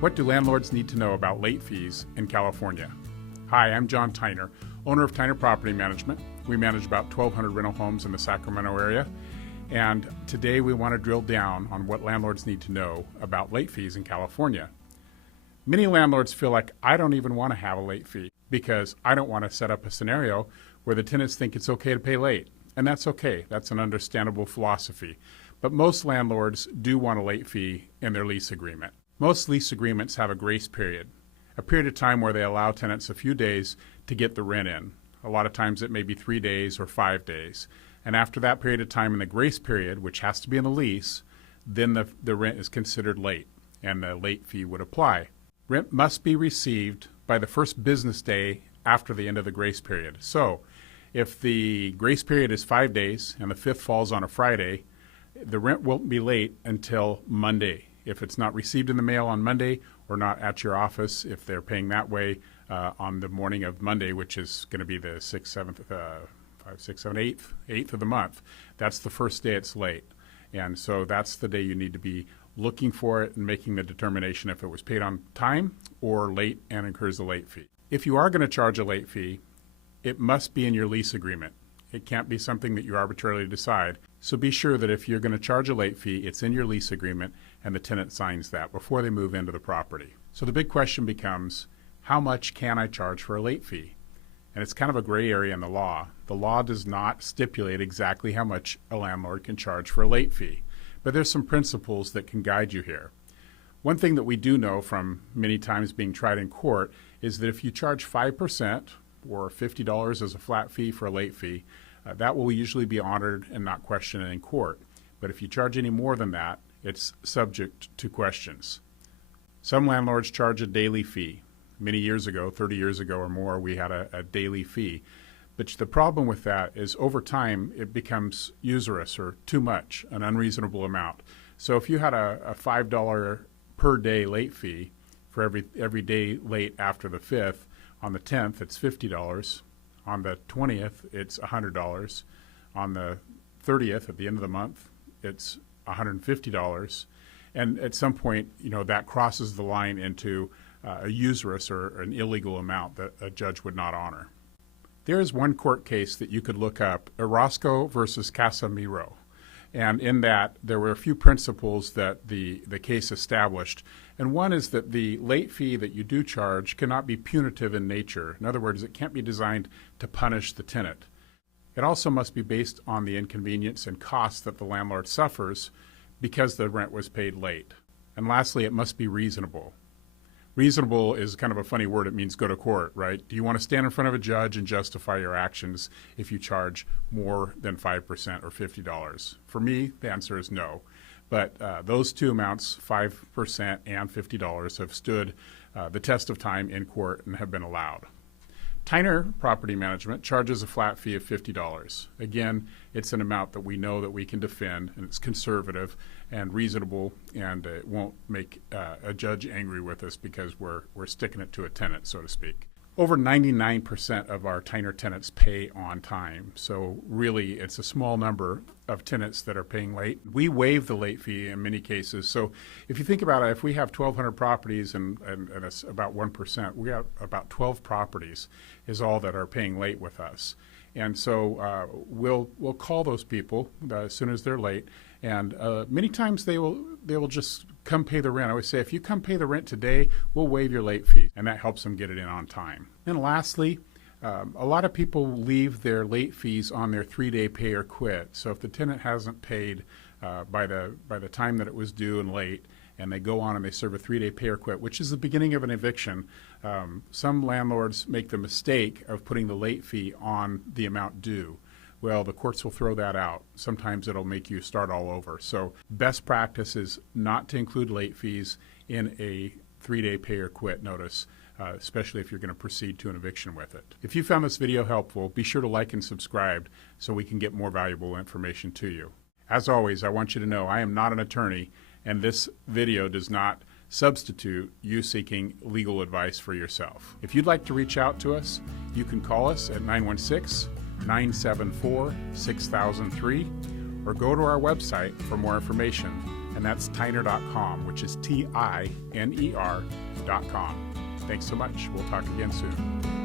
What do landlords need to know about late fees in California? Hi, I'm John Tyner, owner of Tyner Property Management. We manage about 1,200 rental homes in the Sacramento area. And today we want to drill down on what landlords need to know about late fees in California. Many landlords feel like, I don't even want to have a late fee because I don't want to set up a scenario where the tenants think it's okay to pay late. And that's okay. That's an understandable philosophy. But most landlords do want a late fee in their lease agreement. Most lease agreements have a grace period, a period of time where they allow tenants a few days to get the rent in. A lot of times it may be 3 days or 5 days. And after that period of time in the grace period, which has to be in the lease, then the rent is considered late and the late fee would apply. Rent must be received by the first business day after the end of the grace period. So if the grace period is 5 days and the 5th falls on a Friday, the rent won't be late until Monday. If it's not received in the mail on Monday or not at your office, if they're paying that way on the morning of Monday, which is going to be the 6th, 7th, 5th, 6th, 7th, 8th of the month, that's the first day it's late. And so that's the day you need to be looking for it and making the determination if it was paid on time or late and incurs a late fee. If you are going to charge a late fee, it must be in your lease agreement. It can't be something that you arbitrarily decide. So be sure that if you're going to charge a late fee, it's in your lease agreement and the tenant signs that before they move into the property. So the big question becomes, how much can I charge for a late fee? And it's kind of a gray area in the law. The law does not stipulate exactly how much a landlord can charge for a late fee, but there's some principles that can guide you here. One thing that we do know from many times being tried in court is that if you charge 5% or $50 as a flat fee for a late fee, that will usually be honored and not questioned in court. But if you charge any more than that, it's subject to questions. Some landlords charge a daily fee. Many years ago, 30 years ago or more, we had a daily fee. But the problem with that is over time it becomes usurious or too much, an unreasonable amount. So if you had a $5 per day late fee for every day late after the 5th, on the 10th it's $50. On the 20th, it's $100. On the 30th, at the end of the month, it's $150. And at some point, that crosses the line into a usurious or an illegal amount that a judge would not honor. There is one court case that you could look up, Orozco versus Casamiro. And in that, there were a few principles that the case established. And one is that the late fee that you do charge cannot be punitive in nature. In other words, it can't be designed to punish the tenant. It also must be based on the inconvenience and cost that the landlord suffers because the rent was paid late. And lastly, it must be reasonable. Reasonable is kind of a funny word. It means go to court, right? Do you want to stand in front of a judge and justify your actions if you charge more than 5% or $50? For me, the answer is no. But those two amounts, 5% and $50, have stood the test of time in court and have been allowed. Tyner Property Management charges a flat fee of $50. Again, it's an amount that we know that we can defend, and it's conservative and reasonable, and it won't make a judge angry with us because we're sticking it to a tenant, so to speak. Over 99% of our Tyner tenants pay on time, so really it's a small number of tenants that are paying late. We waive the late fee in many cases. So if you think about it, if we have 1,200 properties and it's about 1%, we have about 12 properties is all that are paying late with us. And so we'll call those people as soon as they're late, and many times they will just come pay the rent. I always say, if you come pay the rent today, we'll waive your late fee, and that helps them get it in on time. And lastly, a lot of people leave their late fees on their 3-day pay or quit. So if the tenant hasn't paid by the time that it was due and late, and they go on and they serve a 3-day pay or quit, which is the beginning of an eviction, some landlords make the mistake of putting the late fee on the amount due. Well, the courts will throw that out. Sometimes it'll make you start all over. So best practice is not to include late fees in a 3-day pay or quit notice, especially if you're going to proceed to an eviction with it. If you found this video helpful, be sure to like and subscribe so we can get more valuable information to you. As always, I want you to know I am not an attorney, and this video does not substitute you seeking legal advice for yourself. If you'd like to reach out to us, you can call us at 916-974-6003 or go to our website for more information and that's Tiner.com, which is TINER.com. Thanks so much. We'll talk again soon.